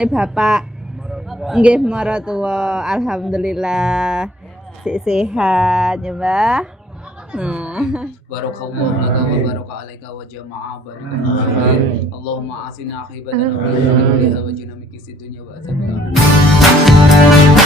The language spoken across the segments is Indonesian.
Bapak nggih maratuwa, alhamdulillah sehat ya, Mbah. Barakallahu laka wa baraka alaika wa jama'a barakallahu fiik. Allahumma asina aqibatana fi umuri kulliha wa jina min khizyid dunya wa adzabil akhirah.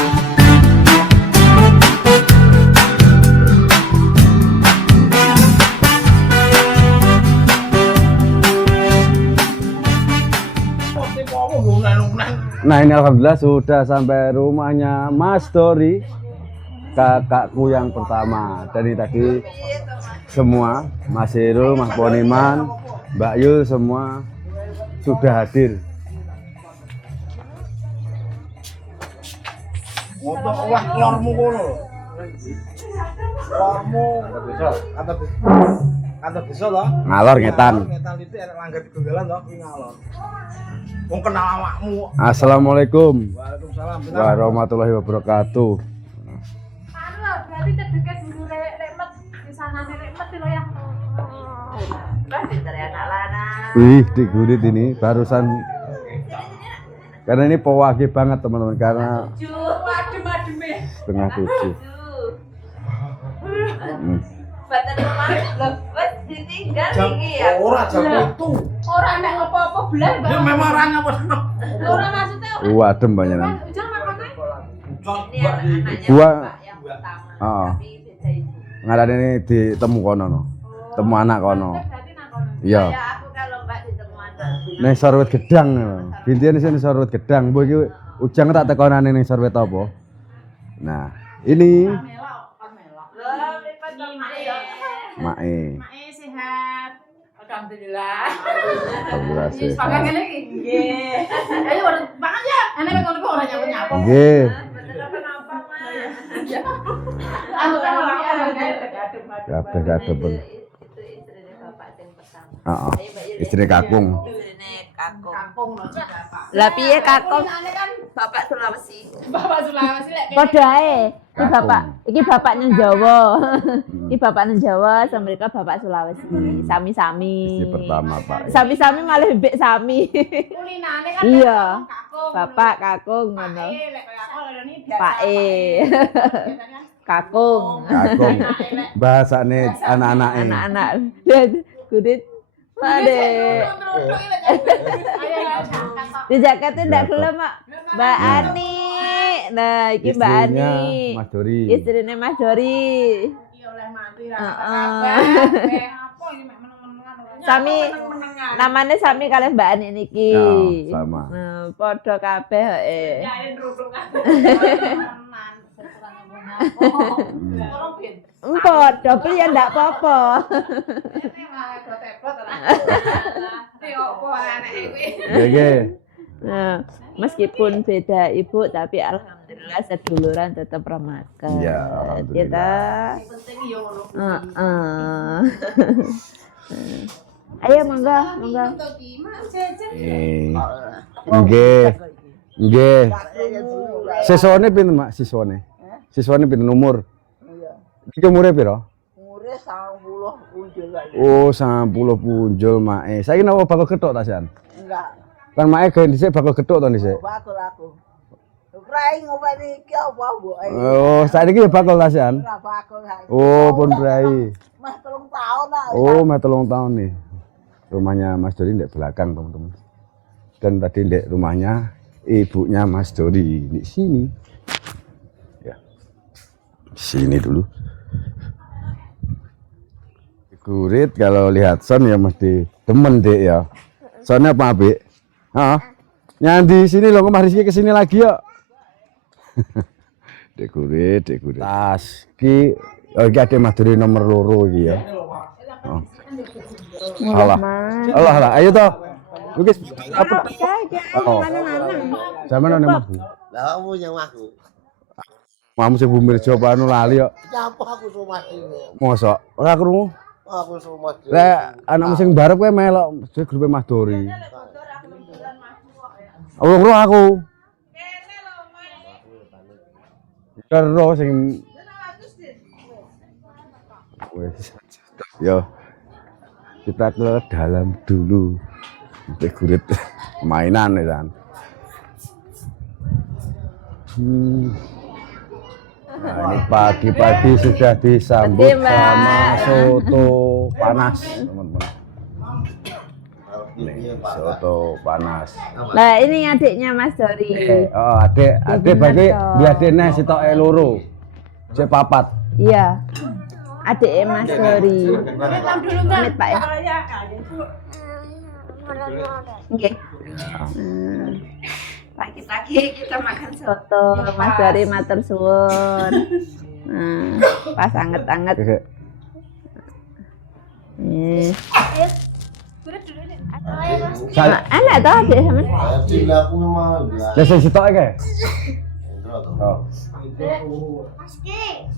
Nah ini alhamdulillah sudah sampai rumahnya Mas Dori, kakakku yang pertama. Dari tadi semua, Mas Irul, Mas Poniman, Mbak Yul semua sudah hadir. Wah, lormu kono. Lormu kata bisa toh? Ngalor ngetan. Ngetan itu enak langgar digonggalan toh, kuwi ngalor. Wong kenal awakmu. Assalamualaikum Waalaikumsalam. warahmatullahi wabarakatuh. Anu berarti cedeke dulu lemet di sana lemet lho ya. Berarti dari anak lanang. Wih, digurit ini barusan. Karena ini pewagi banget teman-teman, karena Adem-adem. setengah 7. Badan rumah lho wis ditinggal iki ya. Ora jam itu. Ora nek ngopo-opo belas. Ya memang orangnya apa? Ora maksudnya. Adem banyak nan. Jangan makane. Cok, Ini anaknya Gua Bapak yang pertama. Oh. Tapi beda ibu. ngaran ini ditemu kono no. Temu anak kono. Berarti nang kono. Iya. Ya aku kalau Mbak ditemu anak. Ning sorwet gedang. Bintian sini sorwet gedang. Bu iki ujang tak tekonane ning sorwet apa? Nah, ini Loh, mripat Mae. Mae sehat. Alhamdulillah. Alhamdulillah sehat. Pakai ngene iki. Nggih. Ayo makan ya. Enak ngono kok ora nyapa-nyapa. Nggih. Betul kenapa, Mas? Anu kan Kabeh kadeben. Itu istrinya Bapak yang pertama. Heeh. Istri kakung. Istrinya Kakung. Kakung lah piye kakung? Bapak Sulawesi. Bapak Sulawesi lek padha ae. Iki bapaknya Jawa. Iki bapaknya Jawa, sama mereka bapak Sulawesi. Sami-sami. Istri pertama, Pak. Sami-sami malah bebek sami. Kulinane kan Iya. Kakung. Bapak kakung ngono. Lek kaya aku lene biasa. Pak E. Kakung. Kakung. Bahasane anak-anake. Anak-anak. Lihat kudit. Waduh. Di Jakarta ndak gelem, Mak. Mbak Ani. Nah, iki Mbak Istrinya Ani. Mas Dori. Istrinya Mas Dori. Iya oleh mati ra Heeh. kabar. Apa iki mek meneng-menengan. Sami namanya sami kalian Mbak Ani niki. Ya, sama. Nah, padha kabeh Yain rundungan. Padha beli ya ndak apa-apa. Ini mah tepot ora. Iki opo anake kuwi. Nggih. Nah, meskipun beda ibu tapi alhamdulillah seduluran tetap remakan. Ya, alhamdulillah. Kita Penting yo ngono. heeh. Ayo monggo, monggo. Nggih. Nggih. Siswane pinten, Mak? Siswane. Siswane pinten umur? Iki umure piro? Umure 90 punjul ae. Oh, 90 punjul Mae. Saiki napa bakal gethuk ta, San? Enggak, Kan Mae gawe dhisik bakal gethuk to dhisik. bakul aku. Prai ngopeni iki apa mboke. Oh, saiki ya bakal ta, San? Ora bakul saiki. Oh, pun brai. Mas 3 tahun lah. Oh, meh 3 tahun nih. Rumahnya Mas Dori di belakang, teman-teman. Dan tadi di rumahnya ibunya Mas Dori di sini. Ya. Sini dulu. Kurit kalau lihat Son ya mesti demen dek ya. Sonnya apa Abik? Hah? Nyandi sini loh, kemarin ke sini lagi yuk. Dek kurit. Tas ki oh iki ade Mas Dori nomor 2 iki ya. Oh. Alah. Alah, ayo toh. Wis apa? Oh. Sama nang Mas. Lah kamu yang aku. Mamu sing bumi rejo apa anu lali kok. Nyapa aku somat ini. Mosok ora krungu. Aku somat. Lek anakmu sing barep kowe melok sing grupe Mas Dori. Oh, ngro aku. Karo sing wis. Yo. Kita ke dalam dulu. Gurit mainan ya kan. Nah, ini pagi-pagi sudah disambut Betul, Mbak. sama soto panas, teman-teman. Nih, soto panas. Nah, ini adiknya Mas Dori. Oh, adik berarti dia adiknya sitoke loro. Cek papat. Iya. Adiknya Mas Dori. Pamit Pak ya. Oke. Pagi-pagi kita makan soto, Mas Dori matur suwun. Nah, pas anget-anget. Nih. Enak toh adik sampean? Lah sing sitoke kae. Oh.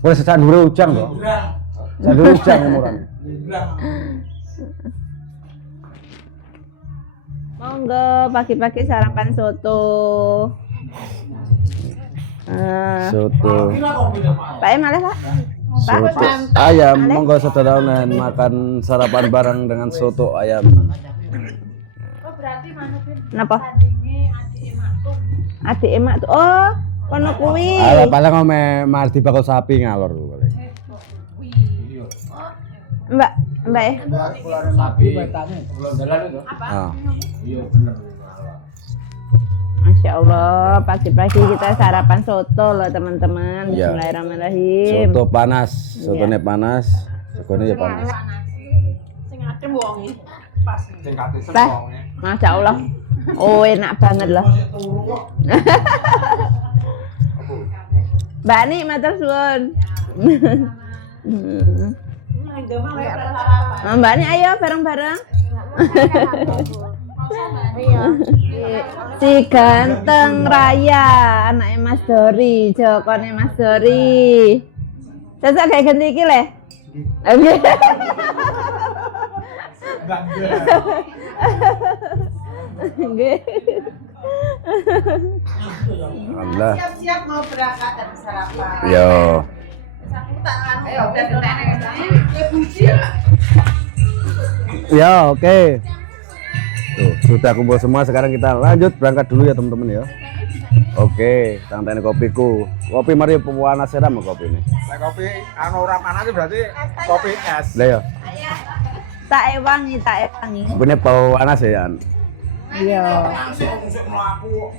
Wes sak dhuwure ujang to. Sak dhuwure ujang umurane. Monggo pagi-pagi sarapan soto. Soto. Pak malah Pak. Soto ayam, monggo saudara online makan sarapan bareng dengan soto ayam. Oh berarti manupin Napa? tandinge adik emakku. Adik emak tuh. Oh, kono kuwi. Ala paling ngome mardi bakal sapi ngalor paling. Mbak, Mbak ya. Sapi petane belum jalan itu. Ah. Iya bener. Masya Allah, pagi-pagi kita sarapan soto loh teman-teman. Iya. Bismillahirrahmanirrahim. Soto panas, sotonya panas, segone ya panas. Sing adem wonge. Pas. Sing kate Teh. sengkonge. Masya Allah. Oh, enak banget loh. Mbak Ni, matur suwun. Mbak Ni, ayo bareng-bareng. Si ganteng raya, anaknya Mas Dori, jokone Mas Dori. Cocok kayak ganti iki le. Oke. Nggih. Alhamdulillah. Siap-siap mau berangkat dan sarapan. Yo. Ayo, udah ketenek. Ya, oke. Tuh, sudah kumpul semua, sekarang kita lanjut berangkat dulu ya teman-teman ya. Oke, tangtain kopiku. Kopi mari pewarna seram kopi ini. Nek kopi anu ora panas berarti kopi es. Lah ya. Tak ewangi, tak ewangi. Ini pewarna ya. Iya. Langsung mlaku.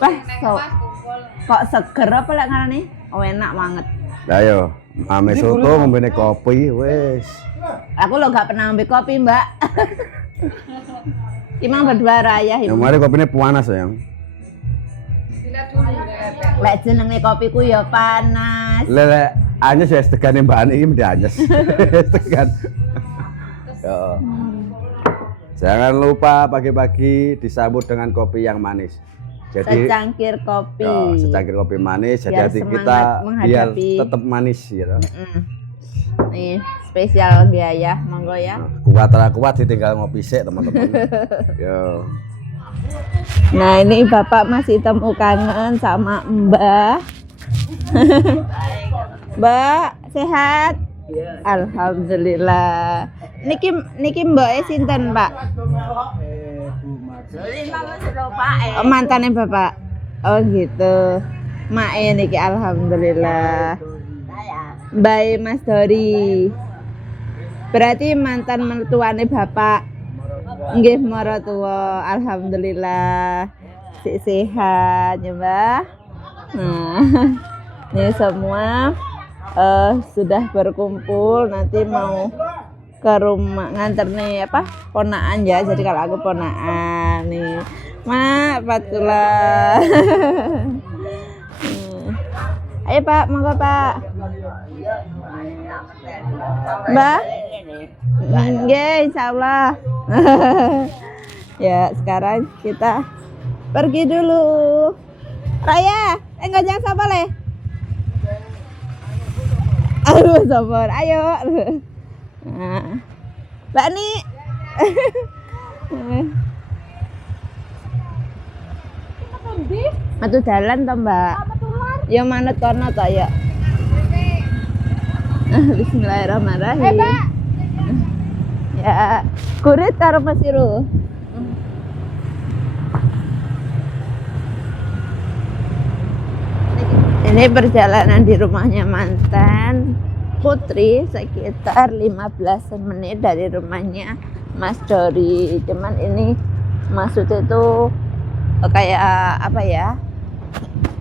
Wah, kok seger apa lek ngarane? Oh, enak banget. Lah yo, ame soto ngombene kopi wis. Aku lo gak pernah ambil kopi, Mbak. Imang berdua raya Yang ini. mari kopine panas sayang. Lek jenenge kopiku ya panas. Lele anyes ya tegane Mbak Ani iki mesti anyes. Tegan. Yo. Jangan lupa pagi-pagi disambut dengan kopi yang manis. Jadi Secangkir kopi. secangkir kopi manis, jadi Biar hati semangat kita biar menghadapi. tetap manis gitu. Nih, spesial dia ya, monggo ya. Kuat lah kuat ditinggal ngopi sik teman-teman. Yo. Nah, ini Bapak masih temu kangen sama Mbak. Mbak, sehat? Alhamdulillah. Niki mbake sinten, Pak? Oh, mantannya Bapak. Oh gitu. Mae niki alhamdulillah. Mbak Mas Dori. Berarti mantan mertuane Bapak. Nggih maratuwa, alhamdulillah. Sehat ya, Mbak. Nah, ini semua sudah berkumpul, nanti mau ke rumah nganter nih apa ponaan ya, jadi kalau aku ponaan nih Mak Fatullah. Ayo Pak, monggo Pak. Mbak, nggih insyaallah. Ya sekarang kita pergi dulu. Raya, ngajak siapa le? Aduh sabar, ayo. Nah, Mbak Ni. Matu jalan toh Mbak. Ya manut kono toh ya. Bismillahirrahmanirrahim. Ya, kurit karo pasiru. Ini perjalanan di rumahnya mantan Putri sekitar 15 menit dari rumahnya Mas Dori. Cuman ini maksudnya itu kayak apa ya,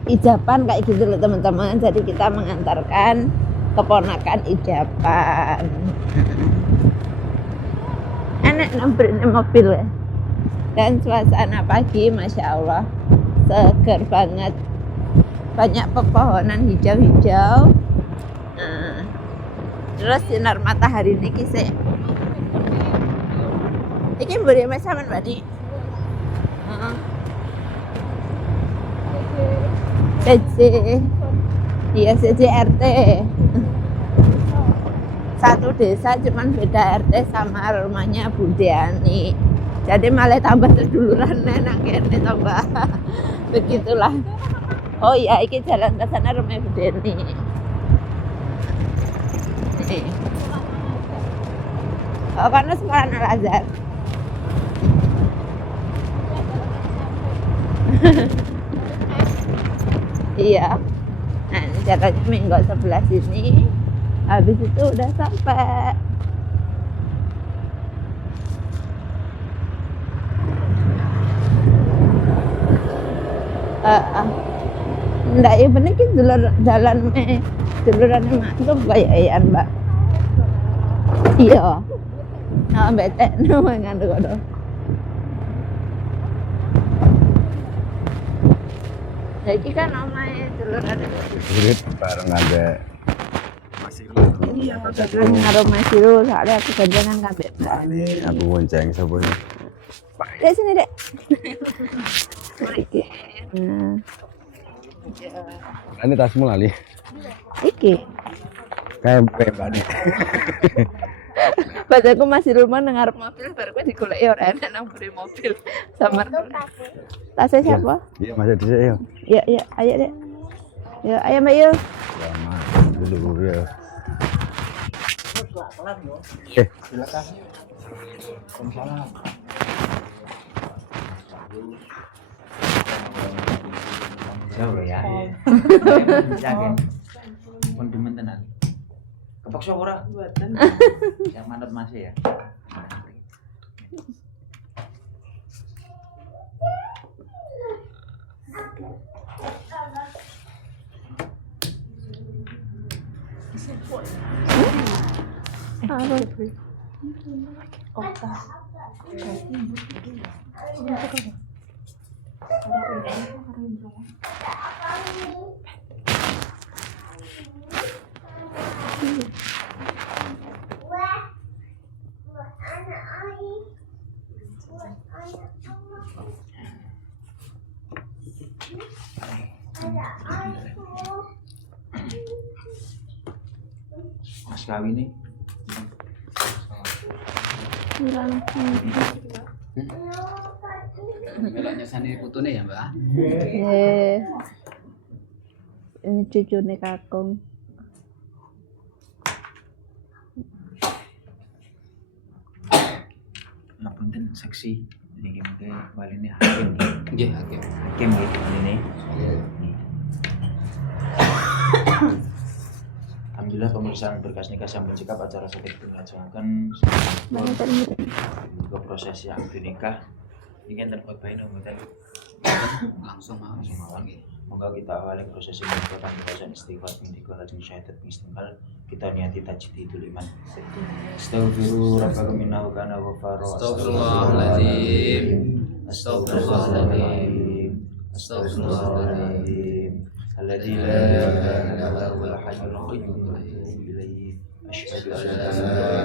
ijapan kayak gitu loh teman-teman. Jadi kita mengantarkan keponakan ijapan. Enak nampilin mobil ya. Dan suasana pagi Masya Allah seger banget, banyak pepohonan hijau-hijau. Nah, terus sinar matahari ini kisah ini boleh masaman badi CC, iya CCRT satu desa, cuman beda RT sama rumahnya Bu Deani. Jadi malah tambah seduluran nang kene tambah. Begitulah. Oh iya, iki jalan ke sana rumah Bu Deani. Oh, karena sekolah Al-Azhar. Iya. Nah, ini jalannya Minggo sebelah sini. Habis itu udah sampai. Ndak ya bener ki jalan duluran mantuk kayak Mbak. Iya. Nah, bete no mangan kono. Jadi kan omahe duluran Irit bareng ada iya, terus ngaruh masiru soalnya aku gandengan kabeh. aku bonceng sabun. Dek sini, Dek. Iki. Nah, Ini tasmu lali. iki. Kayak bebani. Pas aku masih rumah dengar mobil, baru gue digoleki ora enak nang buri mobil. Samar. Tasnya siapa? Iya masih di sini ya. Ya, ya, ayo, Dek. Ya, ayo Mbak Yu. Lama dulu ya. Silakan. Jauh loh ya. Jaga. Pun demen tenan. Kepaksa ora? Mboten. Yang manut masih ya. Mas kawin nih. Meloknya sani putune ya, Mbak. Ini cucunya kakung. Ngapunten seksi. Ini gimana waline hakim. Nggih, hakim. Hakim gitu ini. Alhamdulillah pemeriksaan berkas nikah sampun cekap acara sakit dilaksanakan juga proses yang nikah ini kan terbuat baik Langsung mau. nggih. Monggo kita awali proses pembuatan bacaan istighfar mintiku lajeng syahadat istighfar kita niati tajdidul iman. Astaghfiru rabbakum innahu kana ghaffara. Astagfirullahaladzim. Astagfirullahaladzim. Astagfirullahaladzim. Alladzi la ilaha illa huwal hayyul qayyum wa atubu ilaihi. Asyhadu an la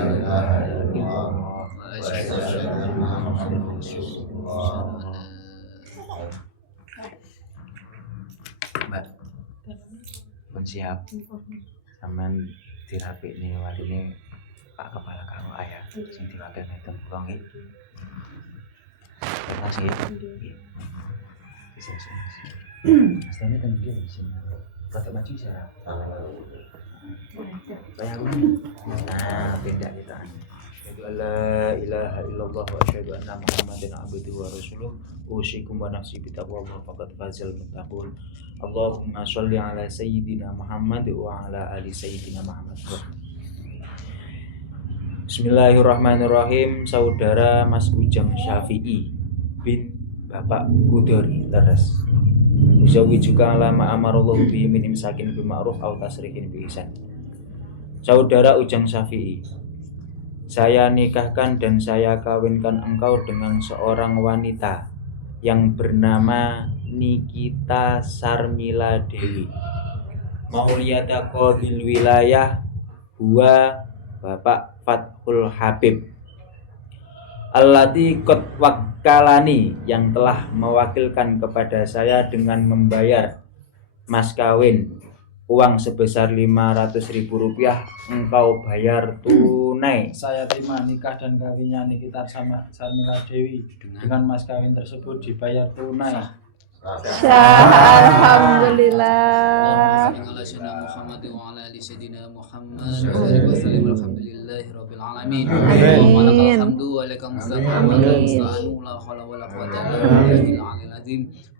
ilaha illallah wa asyhadu anna Muhammadan rasulullah. Mbak, pun siap. Sampeyan dirapi nih wali ini Pak Kepala kamu ayah sing diwakil ngeten kula nggih. Mas nggih. Bisa. Stane ten iki di sini. Foto maju saya. Kayak aku. Nah, beda kita. Asyhadu an la ilaha illallah wa asyhadu anna Muhammadan abduhu wa rasuluh. Usikum wa nafsi bitaqwallah faqad fazal muttaqun. Allahumma sholli ala sayyidina Muhammad wa ala ali sayyidina Muhammad. Bismillahirrahmanirrahim. Saudara Mas Ujang Syafi'i bin Bapak Kudori Leres. Uzawijuka ala ma amarallahu bihi min imsakin bima'ruf aw tasrihin bi ihsan. Saudara Ujang Syafi'i, saya nikahkan dan saya kawinkan engkau dengan seorang wanita yang bernama Nikita Sarmila Dewi. Mauliyata qadhil wilayah huwa Bapak Fathul Habib. Allati qad wakkalani, yang telah mewakilkan kepada saya dengan membayar mas kawin uang sebesar Rp500.000, engkau bayar tunai. Saya terima nikah dan kawinnya Nikita Sarmila Dewi dengan mas kawin tersebut dibayar tunai. Alhamdulillah. Amin.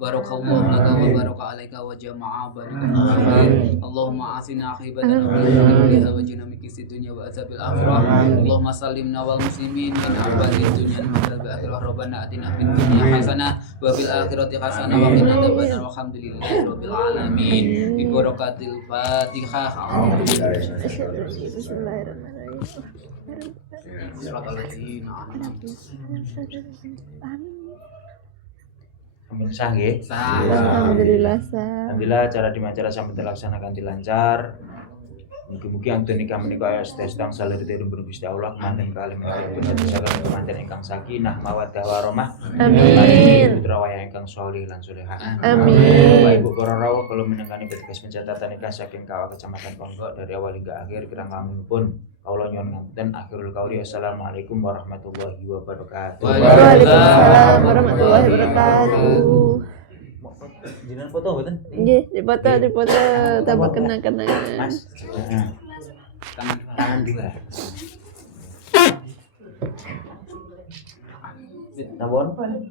Barakallahu laka wa baraka alaika wa jama'a barakallahu khair. Allahumma asina aqibatana fid dunya wa ajirna min khizyid dunya wa azabil akhirah. Allahumma sallimna wal muslimin min abadid dunya wa azabil akhirah. Rabbana atina fid dunya hasanah wa fil akhirati hasanah wa qina adzabannar. Walhamdulillahi rabbil alamin. Bi barakatil Fatihah. Bismillahirrahmanirrahim. Amin sah nggih. Alhamdulillah sah. Alhamdulillah acara dimacara sampai terlaksanakan lancar. Mugi-mugi anggen nikah menika sedaya sedang saleripun Gusti Allah manten kalih menawi bener saged manten ingkang sakinah mawaddah warahmah. Amin. Putra wayah ingkang sholih lan sholihah. Amin. Bapak Ibu para rawuh kula menengani petugas pencatatan nikah saking Kawah Kecamatan Pondok dari awal hingga akhir kirang lamunipun kawula nyuwun ngapunten. Akhirul qauli assalamualaikum warahmatullahi wabarakatuh. Waalaikumsalam warahmatullahi wabarakatuh. Jenengan foto mboten? Nggih, dipoto tambah kenang-kenangan. Mas. Tangan dua. Tambon apa?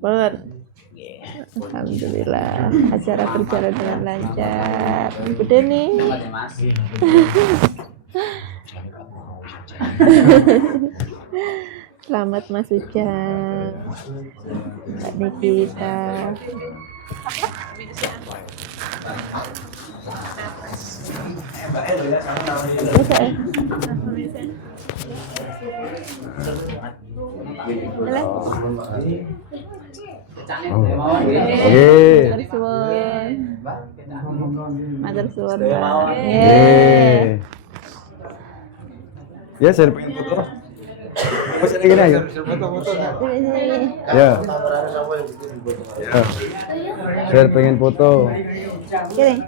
Pun. Alhamdulillah, acara berjalan dengan lancar. Udah nih. Selamat Mas Ujang, Mbak Nikita. Matur suwun. Ya, saya pengen foto. Mas ini ayo. Ya. Ya. Saya pengen foto. Kiri.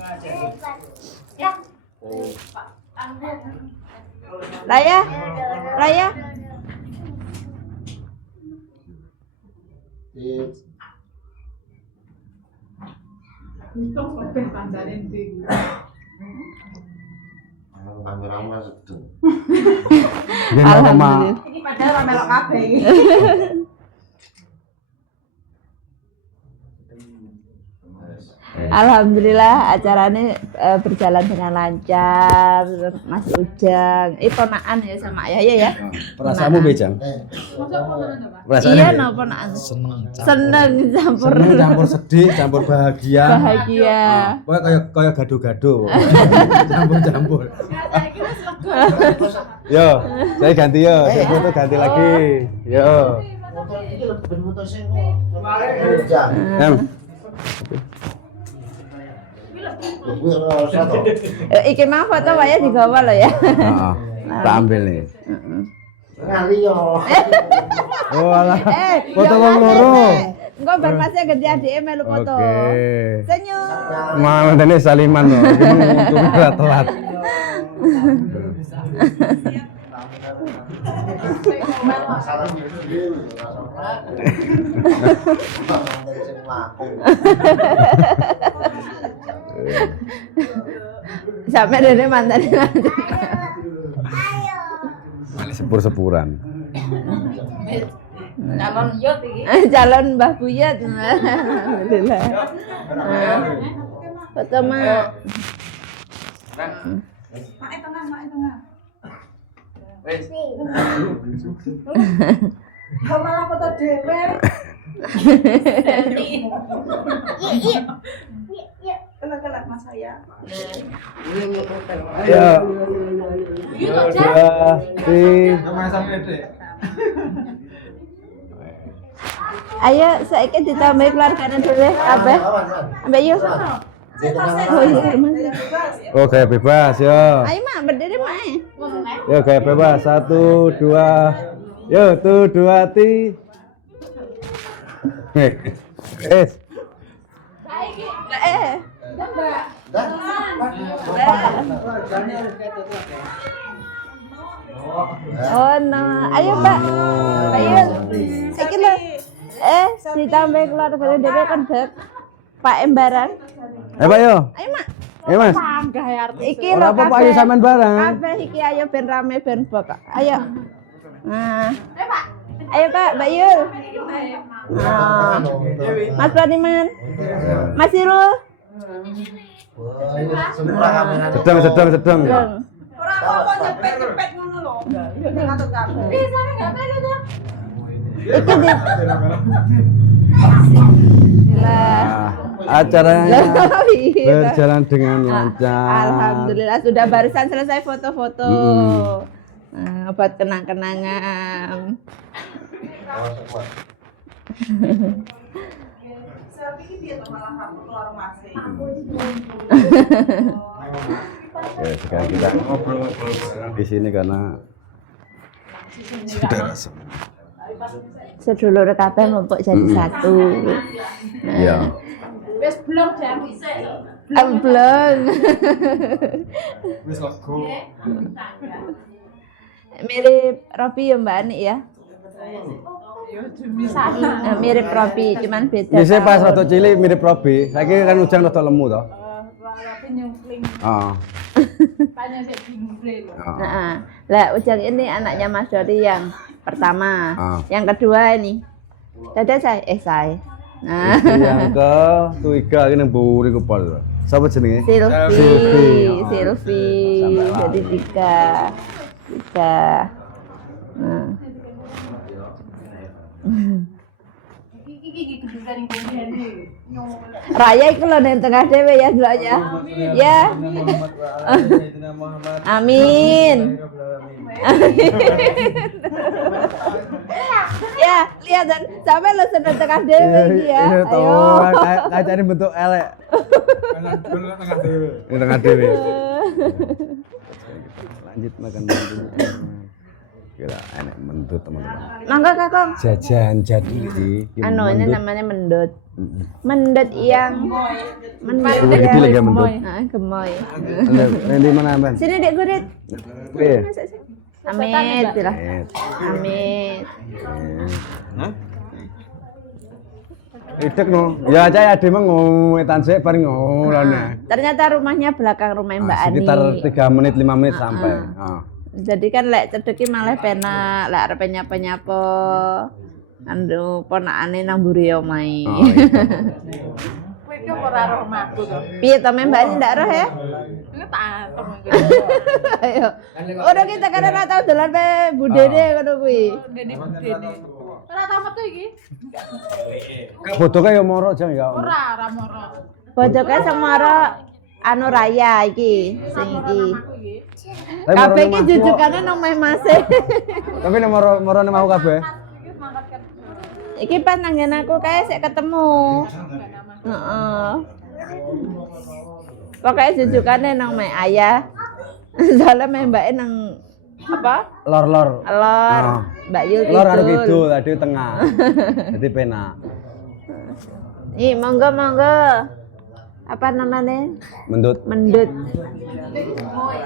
Raya. Raya. Alhamdulillah. Ini padahal ramelok kabeh iki. Alhamdulillah acaranya berjalan dengan lancar. Mas Ujang, ponakan ya sama ayah ya. Perasaanmu bejang? Iya, no ponakan. Seneng campur. Seneng campur sedih, campur bahagia. Bahagia. Pokoknya kayak gado-gado. Campur-campur. Yo, saya ganti yo. Saya foto ganti lagi. Yo. Iki mah foto wae digawa lho ya. Heeh. Tak ambil nih. Ngali yo. Oh alah. Foto wong loro. Engko bar masnya ganti adike melu foto. Oke. Senyum. Mantene saliman loh. Cuma udah telat. Sampai dari mantan. sepur-sepuran. Calon yot iki. Calon Mbah Buyut. Alhamdulillah. Nah, foto mak. Mak tengah, mak tengah. Malah foto dhewe. Kelak-kelak Mas saya. Ya. 2, 3. Ayo saiki ditambahi keluargane dhewe kabeh. Ambek yo. Oh iya, Mas. Oh, gaya bebas ya. Ayo mak berdiri mak. Ya gaya bebas. 1, 2. Yo, 1, 2, 3. Oh no, ayo Mbak. Ayo. Iki lho. Ditambah keluarga dhewe kan Beb. Pak Embaran. Pak yo. Ayo Mak. Ayo Mas. Iki lho Ora apa-apa ayo sampean bareng. Kabeh iki ayo ben rame ben pokok. Ayo. Nah. Ayo Pak, Mbak Yul. Nah. Mas Paniman. Mas Irul. Sedang. Ora apa-apa nyepet-nyepet ngono lho. Nek ngatut kabeh. Bisa enggak melu tuh. Iki di Nah, acaranya berjalan dengan lancar. Alhamdulillah sudah barusan selesai foto-foto. Nah, buat kenang-kenangan. Selfie iki piye to malah kamu keluar masih. Ya, sekarang kita ngobrol-ngobrol di sini karena saudara semua. Sedulur kabeh mumpuk jadi satu. Iya. Wis blok jam dhisik. Belum. Wis lego. Mirip Robi ya Mbak Ani ya. Mirip Robi, cuman beda. Biasanya pas rada cilik mirip Robi, saiki kan ujang rada lemu toh. Rapi nyungkling. Heeh. Tanya sik bingung. Nah, lah Ujang ini anaknya Mas Dori yang pertama. Yang kedua ini. Dadah saya. Nah, Yang ketiga ini mburi kepal. Siapa jenenge? Silvi. Sampai lah. Jadi tiga. Nah. Iki kedudukan kemudian iki. Raya iku lho nang tengah dhewe ya deloknya. Ya. Amin. Ya, lihat dan sampai lo sedang tengah dhewe iki ya. Ayo. Kacane bentuk elek. Tengah dhewe. Ini tengah dhewe. Lanjut makan dulu. Kira enak mendut teman-teman. Mangga Kakang. Jajan jadul iki. Anu ini namanya mendut. Mendut yang Gemoy gede lagi mendut. Gemoy. Di mana Mbak? Sini Dek Gurit. Iya. Amit, bilang. Amit. Idek no. Ya aja ade mah ngowetan sik bareng ngolone. Ternyata rumahnya belakang rumah Mbak Ani. Sekitar 3 menit 5 menit sampai. Jadi kan lek cedeki malah penak, lek arep nyapa-nyapa. Anu ponakane nang mburi omahe. Kowe iki ora roh omahku to. Piye to Mbak Ani ndak roh ya? Iki tak antem iki. Ayo. Ora kita kan ora tau dolan pe budene ngono kuwi. Dene budene. Ora tau metu iki. Bodoke ya moro jang ya. Ora moro. Bojoke semara anu raya iki, sing iki. Iki. Kabeh iki jujukane nang meh Mase. Tapi nek moro mau kabeh. Iki mangkat kan. Iki pas nang ngene aku kae sik ketemu. Heeh. Pokoke jujukane nang meh ayah. Soale meh mbake nang apa? Lor. Mbak Yul Lor karo kidul, tadi tengah. Jadi penak. Ih, monggo. Apa namanya? Mendut.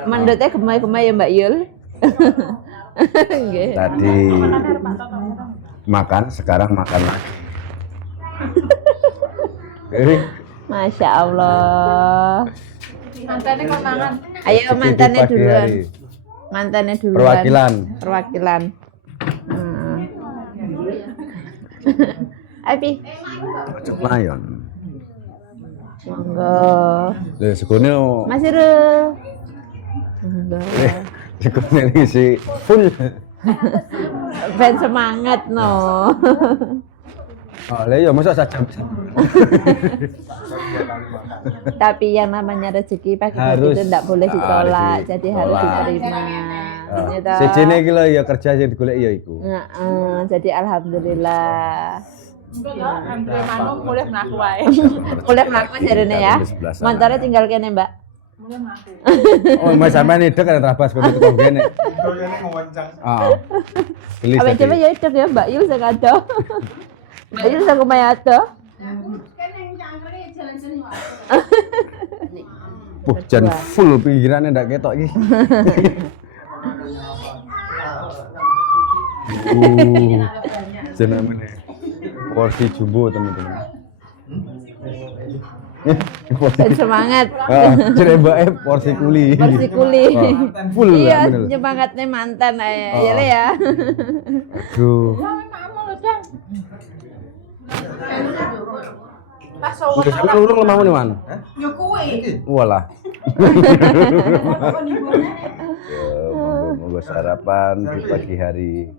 Mendutnya gemai-gemai ya Mbak Yul. Nggih. Tadi makan, sekarang makan lagi. Masya Allah. Mantane kok mangan. Ayo mantannya Pagi duluan. hari. mantannya duluan. Perwakilan. Abi, Cek layon. monggo. Lha segone Mas Irul. Monggo. segone isi full. Ben semangat no. Oh, lah ya masa sajam. Tapi yang namanya rezeki pagi Harus. itu tidak boleh ditolak, Harus jadi harus ditolak. diterima. Ya toh? Sejene iki lho ya kerja sing digolek ya iku. Heeh, jadi alhamdulillah. Andre manuk mulai mlaku wae. Mulai mlaku jarene ya. Montore tinggal kene, Mbak. Mulai mlaku. Oh, mas sampean idek kan terabas kono tukang kene. Dolyane ngoncang. Heeh. Gelis. Awake dhewe ya idek ya, Mbak Yul sing ado. Mbak Yul sing omahe ado. Jan full pinggirannya ndak ketok iki. Jenenge porsi jumbo teman-teman. Dan semangat. Jenenge Mbak porsi kuli. Porsi kuli. Full Iya, bener. nyemangatnya mantan ya le ya. Aduh. Udah sampe urung lemah nih, Man. Yo kuwi. Walah. Moga sarapan di pagi hari.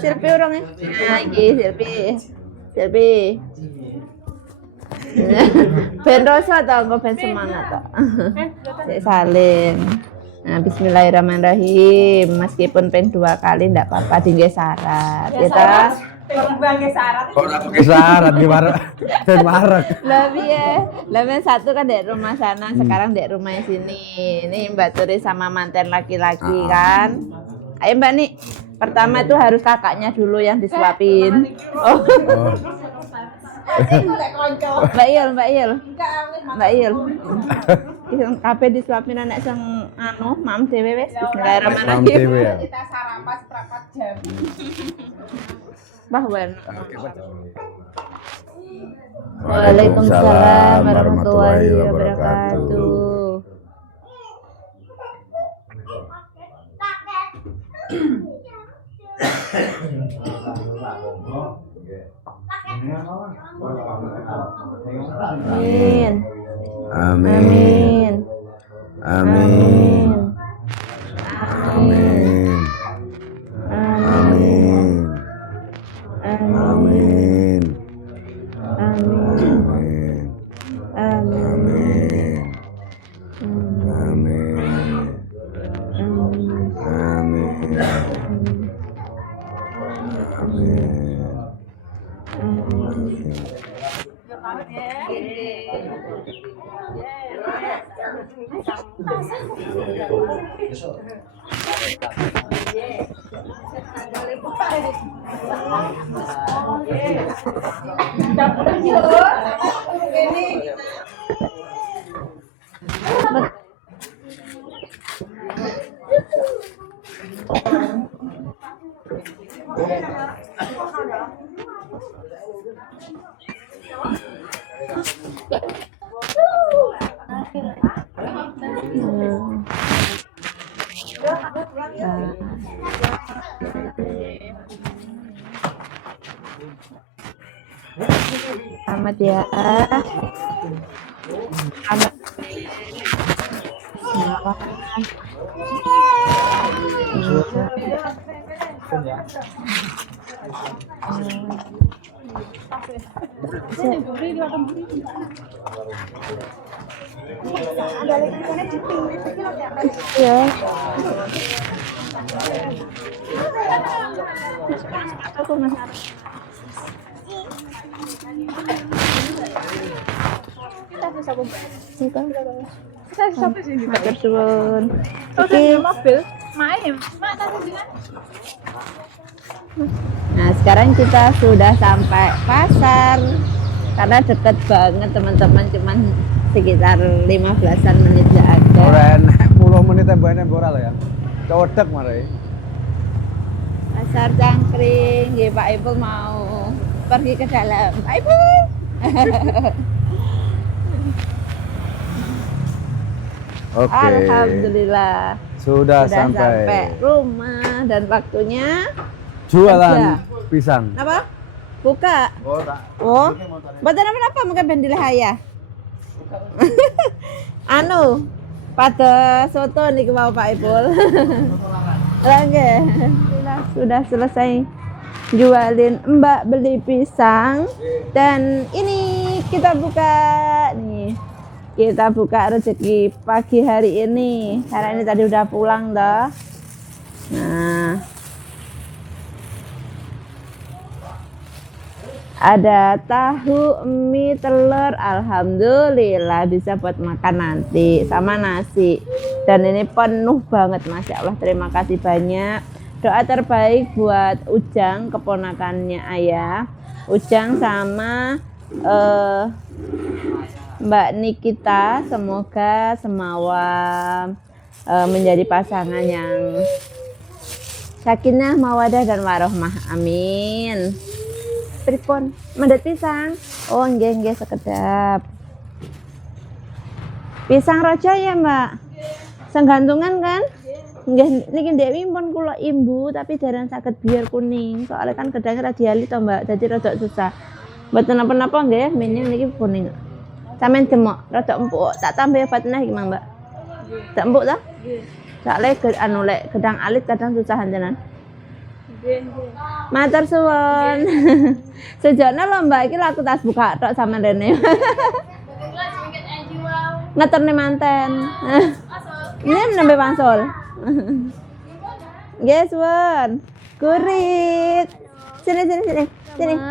Silpi orangnya. Nah, iki Silpi. Ben rasa tau, engko ben semangat tau. Cek salin. Nah, bismillahirrahmanirrahim. Meskipun pen 2 kali ndak apa-apa dingge syarat. Ya ta? Bangke syarat. Kok ora pakai syarat di marak. Ben marak. Lah piye? Lah men satu kan di rumah sana, sekarang di rumah sini. Ini Mbak Turi sama mantan laki-laki kan. Ayo Mbak nih. Pertama itu harus kakaknya dulu yang disuapin. Oh. Mbak Il. Yang kabeh disuapin anak sing anu, mam dhewe wis bismillahirrahmanirrahim. Mam dhewe ya. Kita sarapan seperempat jam. Mbah Wen. Waalaikumsalam warahmatullahi wabarakatuh. Amin. Amin. Amin. Amin. Amin. Amin. Amin. Amin. Selamat ya. Selamat. Ya. Aku masih Matur suwun. Iki Mobil. Main. Mana sih? Nah, sekarang kita sudah sampai pasar. Karena deket banget teman-teman, cuman sekitar 15-an menit aja. Ora enak 10 menit tembane ora lho ya. Codek mare. Pasar Cangkring, nggih Pak Ibu mau pergi ke dalam. Pak Ibu. Oke. Alhamdulillah. Sudah Sudah sampai sampai. rumah dan waktunya Jualan kerja. pisang. apa? Buka. Oh, mboten apa-apa mungkin ben dilehaya. Anu, pada soto nih mau Pak Ipul. Oke, sudah selesai jualin Mbak beli pisang dan ini kita buka nih. Kita buka rezeki pagi hari ini karena ini tadi udah pulang toh. Nah, ada tahu, mie, telur, alhamdulillah bisa buat makan nanti sama nasi. Dan ini penuh banget, masya Allah. Terima kasih banyak. Doa terbaik buat Ujang, keponakannya ayah. Ujang sama Mbak Nikita, semoga semawa menjadi pasangan yang sakinah, mawadah dan warohmah. Amin. Pripun mendet pisang. Oh nggih sekedap. Pisang raja ya Mbak. Senggantungan kan? Nggih niki ndek pun kula imbu tapi jarang saged biar kuning. Soalnya kan gedangnya ra diali to Mbak. Dadi rada susah. Mboten napa-napa nggih, menyang niki kuning. Sampeyan demok rada empuk. Tak tambah batnah iki Mbak. Tak empuk ta? Nggih. Soale anu lek gedang alit kadang susah tenan. Matur suwun. Sejana lho Mbak iki laku tas buka tok sama rene. Ngeterne manten. Ini nembe pansol. Nggih suwun. Kurit. Sini.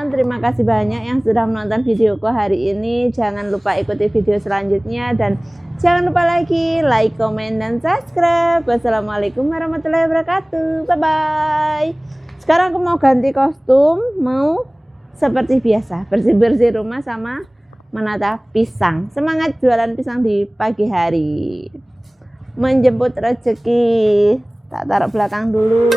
Terima kasih banyak yang sudah menonton videoku hari ini. Jangan lupa ikuti video selanjutnya dan jangan lupa lagi like, komen, dan subscribe. Wassalamualaikum warahmatullahi wabarakatuh. Bye-bye. Sekarang aku mau ganti kostum, mau seperti biasa, bersih-bersih rumah sama menata pisang. Semangat jualan pisang di pagi hari. Menjemput rezeki. Tak taruh belakang dulu.